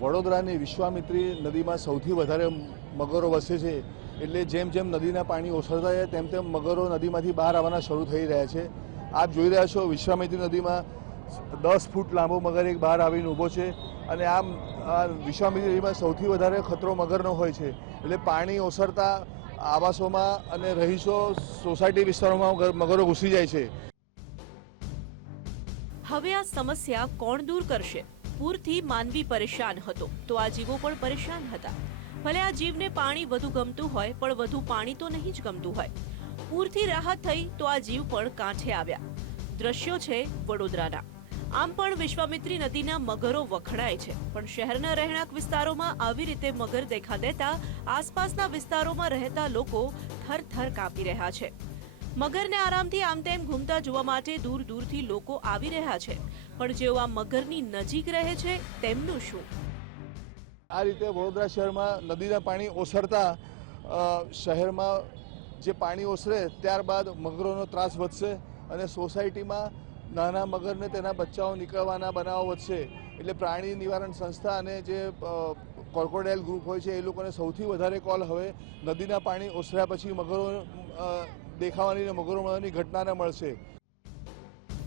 વડોદરાની વિશ્વામિત્રી નદીમાં સૌથી વધારે મગરો વસે છે. એટલે જેમ જેમ નદીના પાણી ઓસરતા જાય તેમ તેમ મગરો નદીમાંથી બહાર આવવાના શરૂ થઈ રહ્યા છે. આપ જોઈ રહ્યા છો વિશ્વામિત્રી નદીમાં દસ ફૂટ લાંબો મગર એક બહાર આવીને ઊભો છે અને આ વિશ્વામિત્રી નદીમાં સૌથી વધારે ખતરો મગરનો હોય છે. એટલે પાણી ઓસરતા આવાસોમાં અને રહીશો સોસાયટી વિસ્તારોમાં મગરો ઘૂસી જાય છે. હવે આ સમસ્યા કોણ દૂર કરશે? પૂરથી માનવી પરેશાન હતો. તો આ જીવો પણ પરેશાન હતા. ભલે આ જીવને પાણી વધુ ગમતું હોય, પણ વધુ પાણી તો નહીં જ ગમતું હોય. પૂરથી રાહત થઈ તો આ જીવ પણ કાંઠે આવ્યા. દ્રશ્યો છે વડોદરાના. આમ પણ વિશ્વામિત્રી નદીના મગરો વખણાય છે. પણ શહેરના રહેણાંક વિસ્તારોમાં આવી રીતે મગર દેખા દેતા આસપાસના વિસ્તારોમાં રહેતા લોકો થરથર કાપી રહ્યા છે. મગરને આરામથી આમ તેમ ઘૂમતા જોવા માટે દૂર દૂરથી લોકો આવી રહ્યા છે. પણ જેઓ આ મગરની નજીક રહે છે, તેમનું શું? આ રીતે વડોદરા શહેરમાં નદીના પાણી ઓસરતા શહેરમાં જે પાણી ઓસરે ત્યારબાદ મગરોનો ત્રાસ વધશે અને સોસાયટીમાં નાના મગરને તેના બચ્ચાઓ નીકળવાના બનાવો વધશે. એટલે પ્રાણી નિવારણ સંસ્થા અને જે કોર્કોડાઇલ ગ્રુપ હોય છે, એ લોકોને સૌથી વધારે કોલ હવે નદીના પાણી ઓસર્યા પછી મગરો દેખાવાની અને મગરો મળવાની ઘટનાને મળશે.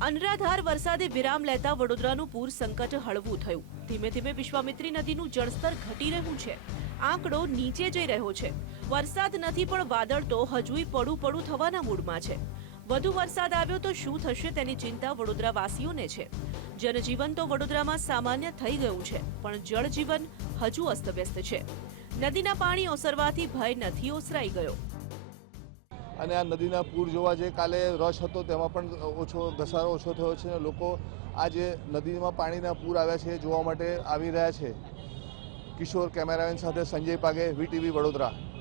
અનરાધાર વરસાદે વિરામ લેતા વડોદરાનું પૂર સંકટ હળવું થયું. ધીમે ધીમે વિશ્વામિત્રી નદીનું જળસ્તર ઘટી રહ્યું છે. આંકડો નીચે જઈ રહ્યો છે. વરસાદ નથી પણ વાદળ તો હજુય પડું પડું થવાના મૂડમાં છે. વધુ વરસાદ આવ્યો તો શું થશે તેની ચિંતા વડોદરાવાસીઓને છે. જનજીવન તો વડોદરામાં સામાન્ય થઈ ગયું છે, પણ જળજીવન હજુ અસ્તવ્યસ્ત છે. નદીના પાણી ઓસરવાથી ભય નથી ઓસરાઈ ગયો. અને આ નદીના પૂર જોવા જે કાલે રશ હતો, તેમાં પણ ઓછો, ઘસારો ઓછો થયો છે અને લોકો આ જે નદીમાં પાણીના પૂર આવ્યા છે જોવા માટે આવી રહ્યા છે. કિશોર કેમેરામેન સાથે સંજય પાગે, વીટીવી વડોદરા.